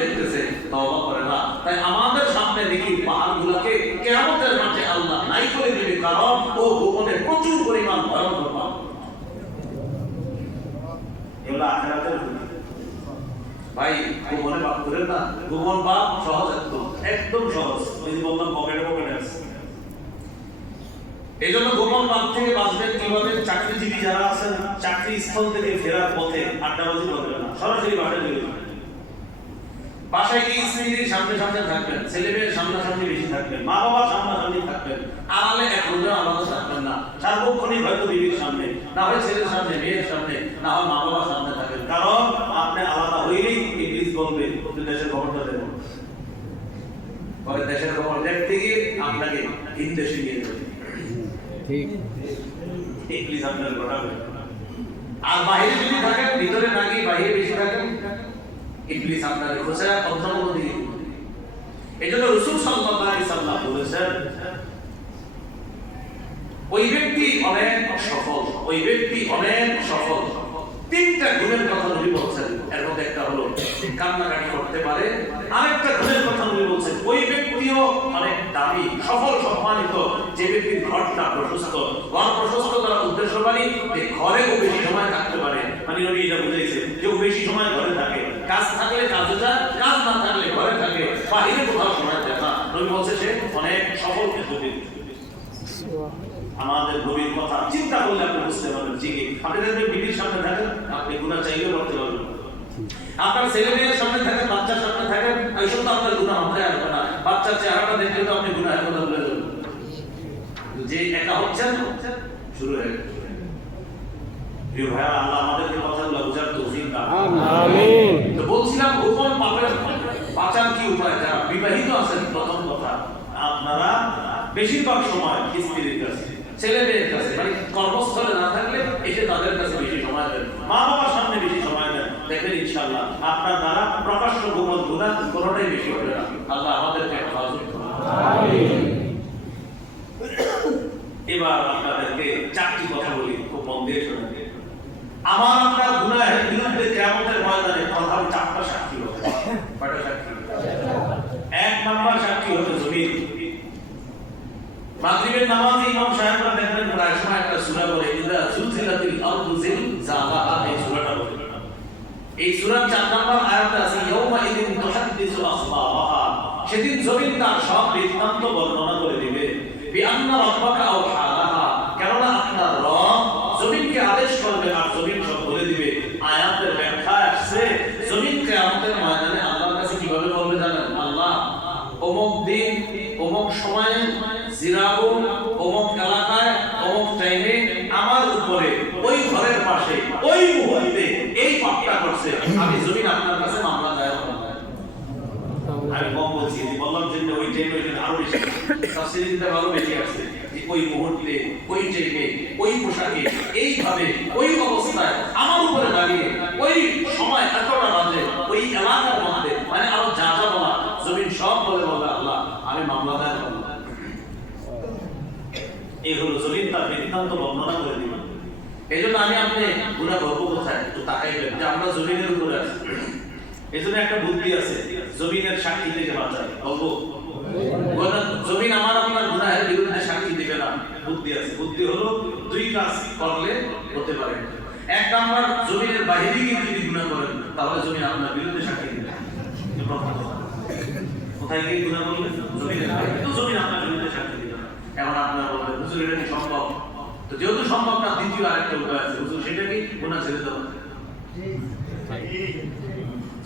দেখতেছে, তওবা করে না। তাই আমাদের সামনে দেখি পাহাড়গুলোকে কিয়ামতের মাঠে আল্লাহ নাই করে দিবে, কারণ ও গোপনে প্রচুর পরিমাণ ভয়ঙ্কর পাপ। এগুলো আখিরাতের ভাই, গোপনে পাপ করেন না। গোপন পাপ সহজ, একদম সহজ। ওই যে বললাম পকেটে পকেটে আছে। এই জন্য গোপন পাপ থেকে বাঁচবেন কিভাবে? চাকরিজীবী যারা আছেন, চাকরি স্থল থেকে ফেরার পথে আড্ডাবাজি করবেন না, সরাসরি বাসায় চলে যাবেন। বাসায় গিয়ে স্ত্রীর সামনে সামনে থাকবেন, ছেলে মেয়ের সামনাসামনি বেশি থাকবেন, মা বাবার সামনাসামনি থাকবেন, আড়ালে এক রোজা আলাদা থাকবেন না। সার্বক্ষণিক হয়তো বিবির সামনে, না হয় ছেলের সামনে, মেয়ের সামনে, না হয় মা বাবার সামনে থাকবেন। কারণ আপনি আলাদা হইলেই ইংলিশ বলবে দেশের খবরটা দেবেন, পরে দেশের খবর দেখতে গিয়ে আপনাকে ভিন দেশে নিয়ে যাবে। ঠিক, ইংলিশ আপনার ঘটাবে। আর বাইরে যদি থাকেন, ভিতরে না গিয়ে বাইরে বেশি থাকেন, ইবলিস আপনার খোঁজা অন্তর্গত দিয়ে দিবে। এজন্য রাসূল সাল্লাল্লাহু আলাইহি সাল্লাম বলেছেন, ওই ব্যক্তি অনেক সফল, ওই ব্যক্তি অনেক সফল। তিনটা গুণের কথা নবী বলছেন, এর মধ্যে একটা হলো কান্নাকাটি করতে পারে। আরেকটা গুণের কথা নবী বলছেন, ওই ব্যক্তিও অনেক দামি, সফল, সম্মানিত, যে ব্যক্তির ঘরটা প্রশস্ত। ঘর প্রশস্ত করার উদ্দেশ্য মানে যে ঘরেও বেশি সময় থাকতে পারে। মানে নবী এটা বুঝাইছে, কেউ বেশি সময় ঘরে থাকে, কাজ থাকলে কাজে যায়, কাজ না থাকলে ঘরে থাকে, বাহিরে কোথাও সময় দেয় না। নবী বলছে সে অনেক সফল ব্যক্তি। আমাদের নবীর কথা চিন্তা করলে আপনি বুঝতে পারবেন। ঠিকই, আপনি দেখবেন বিবির সামনে থাকেন, আপনি গুনাহ চাইলেও করতে পারবেন। আপনার ছেলে মেয়ের সামনে থাকেন, বাচ্চার সামনে থাকেন, এইসব তো আপনার গুনাহ মাথায় আসবে না। বাচ্চার চেহারাটা দেখলে তো আপনি গুনাহের কথা ভুলে যাবেন। যে একা হচ্ছেন, শুরু হয়ে গেছে। প্রিয় ভাইরা, আল্লাহ আমাদেরকে কথাগুলো বুঝার তৌফিক দান করুন। আমিন। তো বলছিলাম গোপন পাপের বাঁচার কি উপায়? যারা বিবাহিত আছেন, প্রথম কথা, আপনারা বেশিরভাগ সময় স্ত্রীর কাছে, ছেলে মেয়ের কাছে, মানে কর্মস্থলে না থাকলে এসে তাদের কাছে বেশি সময় দেন, মা বাবার সামনে বেশি সময় দেন। দেখবেন ইনশাআল্লাহ আপনার দ্বারা প্রকাশ্য গোপন গুনাহ কোনোটাই বেশি হবে না। আল্লাহ আমাদেরকে হেফাজত করুন। আমিন। এবার আপনাদেরকে চারটি কথা বলি, খুব মন দিয়ে শুনুন। আমার আপনার গুনাহের বিরুদ্ধে কিয়ামতের ময়দানে প্রধান চারটা সাক্ষী হবে। কয়টা সাক্ষী? এক নাম্বার সাক্ষী হলো জমিন। মাগরিবের নামাজে ইমাম সাহেবরা দেখবেন প্রায় সময় একটা সূরা পড়ে, ইযা যুলজিলাতিল আরদু জিলজালাহা, এই সূরাটা পড়ে। এই সূরার 4 নাম্বার আয়াতে আছে, ইয়াউমা ইযিন তুহাদ্দিসু আখবারাহা, সেদিন জমিন তার সব বৃত্তান্ত বর্ণনা করে দিবে। বিআন্না রাব্বাকা আওহালাহা, কেননা আপনার রব জমিনকে আদেশ করবে আর জমিন সব বলে দিবে। আয়াতের ব্যাখ্যা আসছে, জমিন কিয়ামতের ময়দানে আল্লাহর কাছে কিভাবে বলবে জানেন? আল্লাহ, অমুক দিন, অমুক সময়ে, জিরাবুন, অমুক এলাকায়, অমুক টাইমে আমার উপরে, ওই ঘরের পাশে, ওই মুহূর্তে এই পাপটা করছে, আমি জমিন আপনার কাছে মামলা দায়ের করব। আমি কম বলছি, বললাম যে ওই টাইমে আরো বেশি তাফসীরে দিতে ভালো বেশি আছে। ওই মুহূর্তে, ওই টাইমে, ওই পোশাকে, এইভাবে, ওই অবস্থায় আমার উপরে দাঁড়িয়ে, ওই সময় এতটা বাজে, ওই এলাকার মধ্যে, মানে আরো যা যা বলা, জমিন সব বলে বলবে আল্লাহ আমি মামলা দায়ের করব। এই হলো জমিন তার বৃত্তান্ত বর্ণনা করে দিবে। এই জন্য আমি আপনি গুনাহ করবো কোথায় একটু তাকাইবেন যে আমরা জমিনের উপরে আছি। এই জন্য একটা বুদ্ধি আছে, জমিনের সাক্ষী থেকে বাঁচায়। বলবো জমিন আমার আপনার গুনাহের বিরুদ্ধে সাক্ষী দিবে না, বুদ্ধি আছে। বুদ্ধি হলো দুই কাজ করলে হতে পারে। এক নাম্বার, জমিনের বাইরে গিয়ে যদি গুনাহ করেন তাহলে জমিন আপনার বিরুদ্ধে সাক্ষী দিবে। কোথায় গিয়ে গুনাহ করলেন? জমিনের বাইরে, তো জমিন আপনার বিরুদ্ধে সাক্ষী দিবে না। এখন আপনারা বলবেন হুজুর এটা কি সম্ভব? তো যেহেতু সম্ভব না, দ্বিতীয় আরেকটা উপায় আছে, হুজুর সেটা কি? গুনাহ ছেড়ে দেওয়া।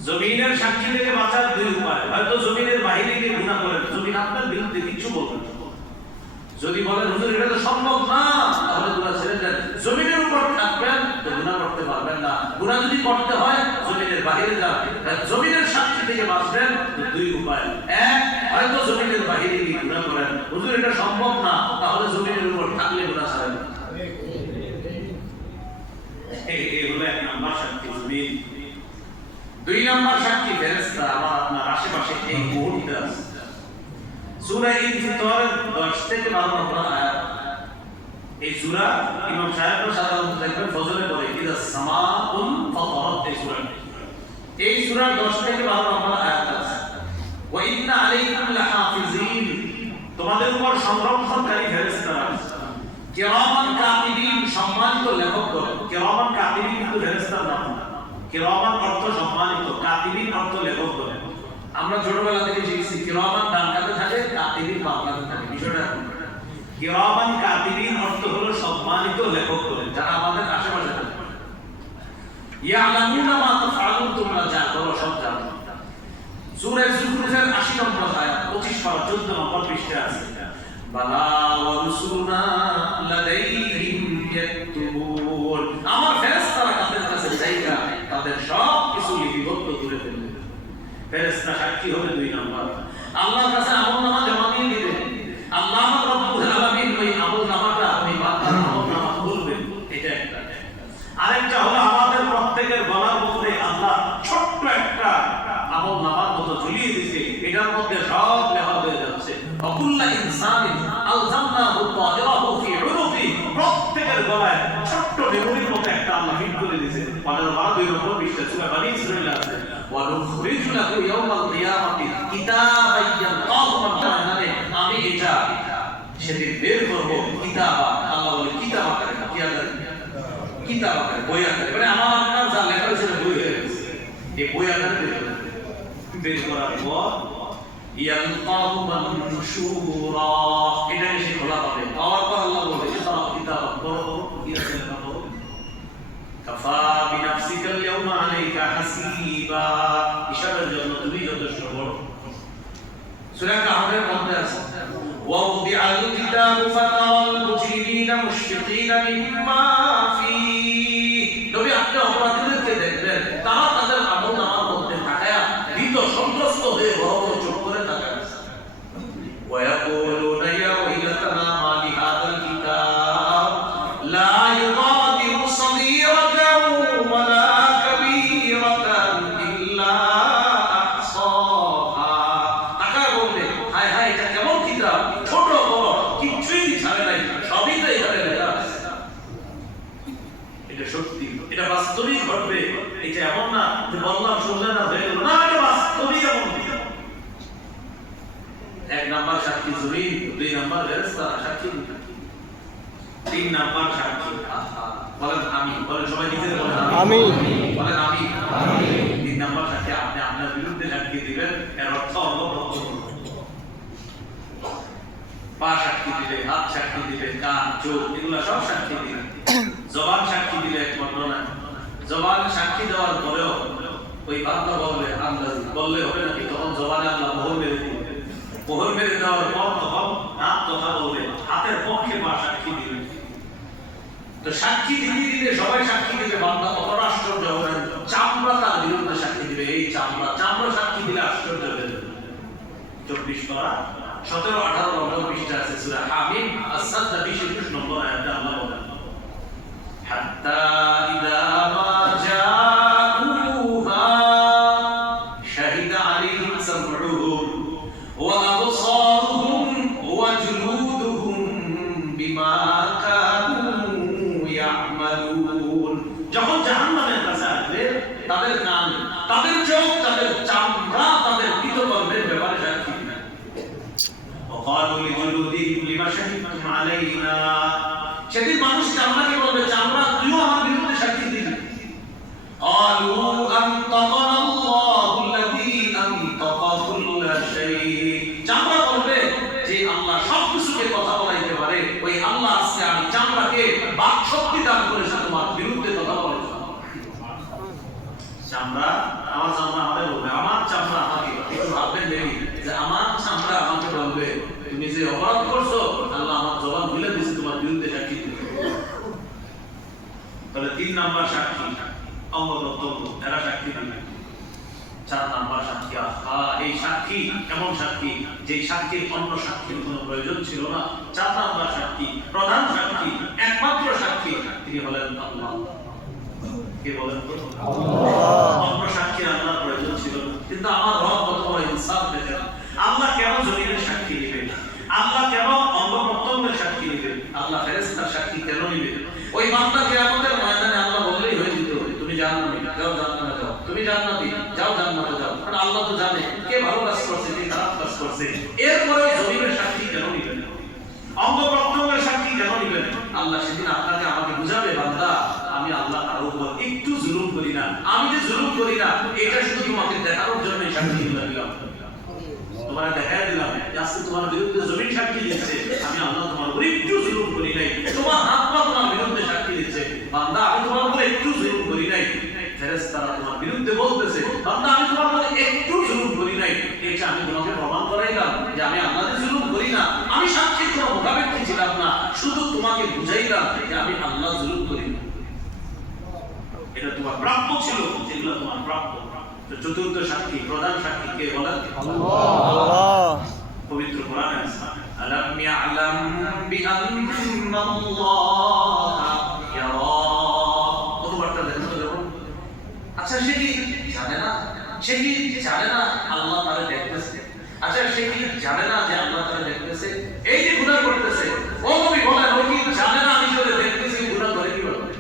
জমিনের সাক্ষী থেকে বাঁচার দুই উপায়, হয়তো জমিনের বাইরে গিয়ে গুনাহ করেন, জমিন আপনার বিরুদ্ধে কিছু বলবে না। যদি বলেন হুজুর এটা তো সম্ভব না, তাহলে গুনাহ ছেড়ে দেন। জমিনের উপর থাকবেন তো গুনাহ করতে পারবেন না। গুনাহ যদি করতে হয় জমিনের বাইরে যান। জমিনের সাক্ষী থেকে বাঁচবেন দুই উপায়। এক, হয়তো জমিনের বাইরে গিয়ে গুনাহ করেন, হুজুর এটা সম্ভব না, তাহলে জমিনের উপর থাকলে গুনাহ ছাড়েন। এই হলো এক নাম্বার সাক্ষী, জমিন। দুই নাম্বার সাক্ষী ফেরেশতা, আমার আপনার আশেপাশে এই মুহূর্তে আছে। সূরা ইনফিতর 10 থেকে 12 নম্বর আয়াত। এই সূরা ইমাম সাহেবরা সাধারণত দেখবেন ফজরে পড়ে, ইদা সামাউন ফাতারাত, এই সূরা। এই সূরার 10 থেকে 12 নম্বর আয়াত সংরক্ষণকারী ফেরেশতারা কিরামান কাতিবিন সম্মানিত লেখকগণ। কিরামান কাতিবিন কিন্তু ফেরেশতার নাম না। কিরামান অর্থ সম্মানিত, কাতিবিন অর্থ লেখকগণ। আমরা ছোটবেলা থেকে শিখেছি কিরামান ডান কাতে থাকে, কাতিবিন বাম কাতে থাকে। বিষয়টা কিরামান কাতিবিন অর্থ হলো সম্মানিত লেখকগণ, যারা আমাদের আশেপাশে থাকে। ইয়ালামুনা মা তাফআলুন, তোমরা যা করো সব জানো। সূরা যুখরুফের ৮০ নম্বর আয়াত ২৫ পারা ১৪ নম্বর পৃষ্ঠা আছে। বালা ওয়া রুসুলুনা লাদাইহিম ইয়াকতুবুন, আমার ফেরেশতারা তাদের কাছে যাইরা তাদের সব কিছু লিপিবদ্ধ করে ফেলবে। ফেরেশতা সাক্ষী হবে ২ নম্বর, আল্লাহর কাছে আমলনামা জমা দিয়ে দিবে। আল্লাহ রাব্বুল আলামিন ওই আমলনামাটা ওই বান্দার আমলনামা খুলবে। এটা একটা। আরেকটা হলো আমাদের প্রত্যেকের গলার মধ্যে আল্লাহ ছোট্ট একটা আমলনামার মতো ঝুলিয়ে দিয়েছে, এটার মধ্যে সব লেখা হয়ে যাচ্ছে। অকুল্লা ইনসানিন আলজামনাহু তায়রাহু ফি উনুকি, প্রত্যেকের গলায় ছোট্ট মেমোরির মতো একটা আল্লাহ ফিট করে দিয়েছে। ১৫-২ নম্বর পৃষ্ঠা সূরা বনী ইসরাঈল আছে। ওয়া নুখরিজু লাহু ইয়াওমাল কিয়ামাতি কিতাবান ইয়ালকাহু মানহানে, আমি এটা সেদিন বের করব কিতাবা। আল্লাহ বলে কিতাব আকারে, কি আকারে? কিতাব আকারে, বই আকারে। মানে আমার আপনার যা লেখা হয়েছে বই হয়ে গেছে। এই বই আকারে বের করার পর ইয়ালকাহু মানশুরা, এটা এসে খোলা পাবে। পাওয়ার পর আল্লাহ বলে ইকরা কিতাবাক, পড়ো কি আছে লেখা পড়ো। কাফা বিনাফসিকাল ইয়াওমা আলাইকা হাসিবা, হিসাবের জন্য তুমি যথেষ্ট বড়। সূরা কাহফের মধ্যে আছে ওয়াউদিআল কিতাবু ফাতারাল মুজরিমিনা মুশফিকিনা মিম্মা ফীহি, নবী আপনি অপরাধীদেরকে দেখবেন তারা তাদের আমলনামার মধ্যে তাকায়া ভীত সন্ত্রস্ত হয়ে বড় বড় চোখ করে তাকায়। ওয়ায়াকুলুনা ইয়া ওয়াইলাতানা মা লিহাযাল কিতাব লা ইউগাদিরু সগীরাতান ওয়ালা কাবীরাতান ইল্লা আহসাহা, তাকায় বলবে হায় হায় এটা কেমন কিতাব, ছোট বড় কিছুই ছাড়ে নাই, সবই তো এখানে লেখা আছে। এটা সত্যি, এটা বাস্তবিক ঘটবে। এটা এমন না যে বললাম শুনলে না হয়ে গেল, না, এটা বাস্তবিক এমন। ১ নাম্বার সাক্ষী জমিন, ২ নাম্বার ফেরেশতারা সাক্ষী, ৩ নাম্বার সাক্ষী বলেন আমি, বলেন সবাই নিজের বলেন আমি, বলেন আমি। ৩ নাম্বার সাক্ষী আপনি আপনার বিরুদ্ধে সাক্ষী দিবেন, এর অর্থ হলো পা সাক্ষী দিবে, হাত সাক্ষী দিবে, কান চোখ এগুলো সব সাক্ষী দিবে। জবান সাক্ষী দিবে। এক বর্ণনা, জবান সাক্ষী দেওয়ার পরেও ওই বান্দা বলবে আন্দাজ বললে হবে নাকি, তখন জবানে আল্লাহ মোহর মেরে দিবে। মোহর মেরে দেওয়ার পর তখন হাত কথা বলবে, হাতের পক্ষে পা সাক্ষী দিবে। তো সাক্ষী দিতে দিতে সবাই সাক্ষী দিবে। বান্দা কতটা আশ্চর্য হবে, চামড়া তার বিরুদ্ধে সাক্ষী দিবে। এই চামড়া সাক্ষী দিলে আশ্চর্য হয়ে যাবে। ২৪ পারা ১৭-১৮ নম্বর পৃষ্ঠা আছে সূরা হামিম আস-সাজদা ২০ নম্বর আয়াতে আল্লাহ বলেন হাত্তা ইযা মা জাউহা শাহিদা আলাইহিম সামউহুম ওয়া আবসারুহুম ওয়া জুলুদুহুম বিমা কানু ইয়ামালুন, যখন জাহান্নামের কাছে আসবে তাদের কান, তাদের চোখ, তাদের চামড়া তাদের কৃতকর্মের ব্যাপারে সাক্ষী দিবে। وقالوا لجلودهم لما شهدتم علينا, সেদিন মানুষ চামড়াকে বলবে চামড়া তুইও আমার বিরুদ্ধে সাক্ষী দিবি। قالوا أنطقنا الله الذي أنطق كل شيء, চামড়া বলবে যে আল্লাহ সব কিছুকে কথা বলাইতে পারে, ওই আল্লাহ আজকে আমি চামড়াকে বাক শক্তি দান করেছে তোমার বিরুদ্ধে কথা বলার জন্য। চামড়া আমার চামড়া আমাকে বলবে, আমার চামড়া আমাকে, একটু ভাববেন দেখি যে আমার চামড়া আমাকে বলবে তুমি যে অপরাধ করছো আল্লাহ আমার জবান খুলে দিয়েছে তোমার বিরুদ্ধে সাক্ষী দিতে। তাহলে ৩ নাম্বার সাক্ষী অঙ্গদত্তব্য, এরা সাক্ষী দিবে। ৪ নাম্বার সাক্ষী এই সাক্ষী এমন সাক্ষী যে সাক্ষীর অন্য সাক্ষীর কোনো প্রয়োজন ছিল না। ৪ নাম্বার সাক্ষী, প্রধান সাক্ষী, একমাত্র সাক্ষী, তিনি হলেন আল্লাহ। কে বলেন তো? আল্লাহ। অন্য সাক্ষীর আল্লাহর প্রয়োজন ছিল না। কিন্তু আমার রব কত বড় ইনসাফ দেখেন, আল্লাহ কেন জমিনের সাক্ষী নেবে? আল্লাহ কেন অঙ্গ প্রত্যঙ্গের সাক্ষী নেবে? আল্লাহ ফেরেশতার সাক্ষী কেন নেবে? ওই বান্দা কিয়ামতের ময়দানে আল্লাহ বললেই হয়ে যেত তুমি জান্নাতে যাও, জান্নাতে যাও, তুমি জান্নাতি যাও, জান্নাতে যাও। কারণ আল্লাহ তো জানে কে ভালো কাজ করছে কে খারাপ কাজ করছে। এরপরে জমিনের সাক্ষী কেন নেবে? অঙ্গ প্রত্যঙ্গের সাক্ষী কেন নিবেন? আল্লাহ সেদিন আপনাকে আমাকে বুঝাবে, বান্দা আমি আল্লাহ কারোর উপর একটু জুলুম করি না, আমি যে জুলুম করি না এটা শুধু তোমাকে দেখানোর জন্য সাক্ষী দিলাম, তোমার দেখায় দিলাম যে আজকে তোমার বিরুদ্ধে জমিন সাক্ষী দিচ্ছে, আমি আল্লাহ তোমার উপর একটু জুলুম করি নাই। তোমার হাত পা তোমার বিরুদ্ধে সাক্ষী দিচ্ছে, বান্দা আমি তোমার উপর একটু জুলুম করি নাই। ফেরেশতারা তোমার বিরুদ্ধে বলতেছে, বান্দা আমি তোমার উপর একটু জুলুম করি নাই। এটা আমি তোমাকে প্রমাণ করাইলাম যে আমি আল্লাহর জুলুম করি না, আমি সাক্ষীর কোনো মুখাপেক্ষী ছিলাম না, শুধু তোমাকে বুঝাইলাম যে আমি আল্লাহ জুলুম করি না। এটা তোমার প্রাপ্য ছিল, যেগুলো তোমার প্রাপ্য। চতুর্থ সাক্ষী, প্রধান সাক্ষী কে বলেন? আল্লাহ। পবিত্র কোরআনে আছে, আলাম ইয়ালাম বিআন্নাল্লাহ ইয়ারা। কতবারটা দেখেন তো দেখুন। আচ্ছা সে কি জানে না? সে কি জানে না আল্লাহ তারে দেখতেছে? আচ্ছা সে কি জানে না যে আল্লাহ তারে দেখতেছে? এই যে গুনাহ করতেছে, ও নবী বলেন, ও কি জানে না আমি তারে দেখতেছি, গুনাহ করে কি বলবে?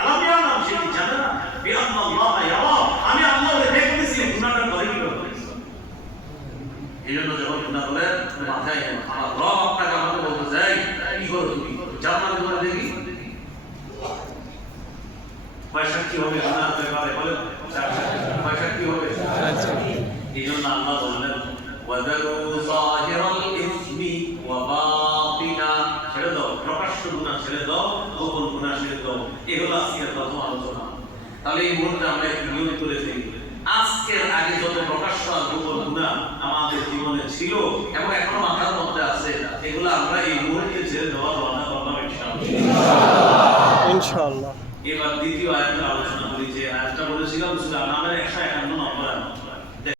আলাম ইয়ালাম, সে কি জানে না বিআন্নাল্লাহ ইয়ারা, আমি আল্লাহকে দেখতেছি, গুনাহটা করে কি বলবে? এজন্য যখন গুনাহ করে মাথায় আমার রব আপনাকে আমাকে বলতে চাই, কি করো তুমি? জান্নাত করে দেখি। কয় সাক্ষী হবে গুনাহ ব্যাপারে বলেন? কয় সাক্ষী হবে? এজন্য আল্লাহ বললেন, ওয়াদারু যাহিরাল ইসমি ওয়া বাতিনা, ছেড়ে দাও প্রকাশ্য গুনাহ, ছেড়ে দাও গোপন গুনাহ, ছেড়ে দাও। এগুলো আজকের প্রথম আলোচনা। তাহলে এই মুহূর্তে আমরা একটু নিয়ম করে ফেলি, আজকের আগে যত প্রকাশ্য আর গোপন গুনাহ আমাদের জীবনে ছিল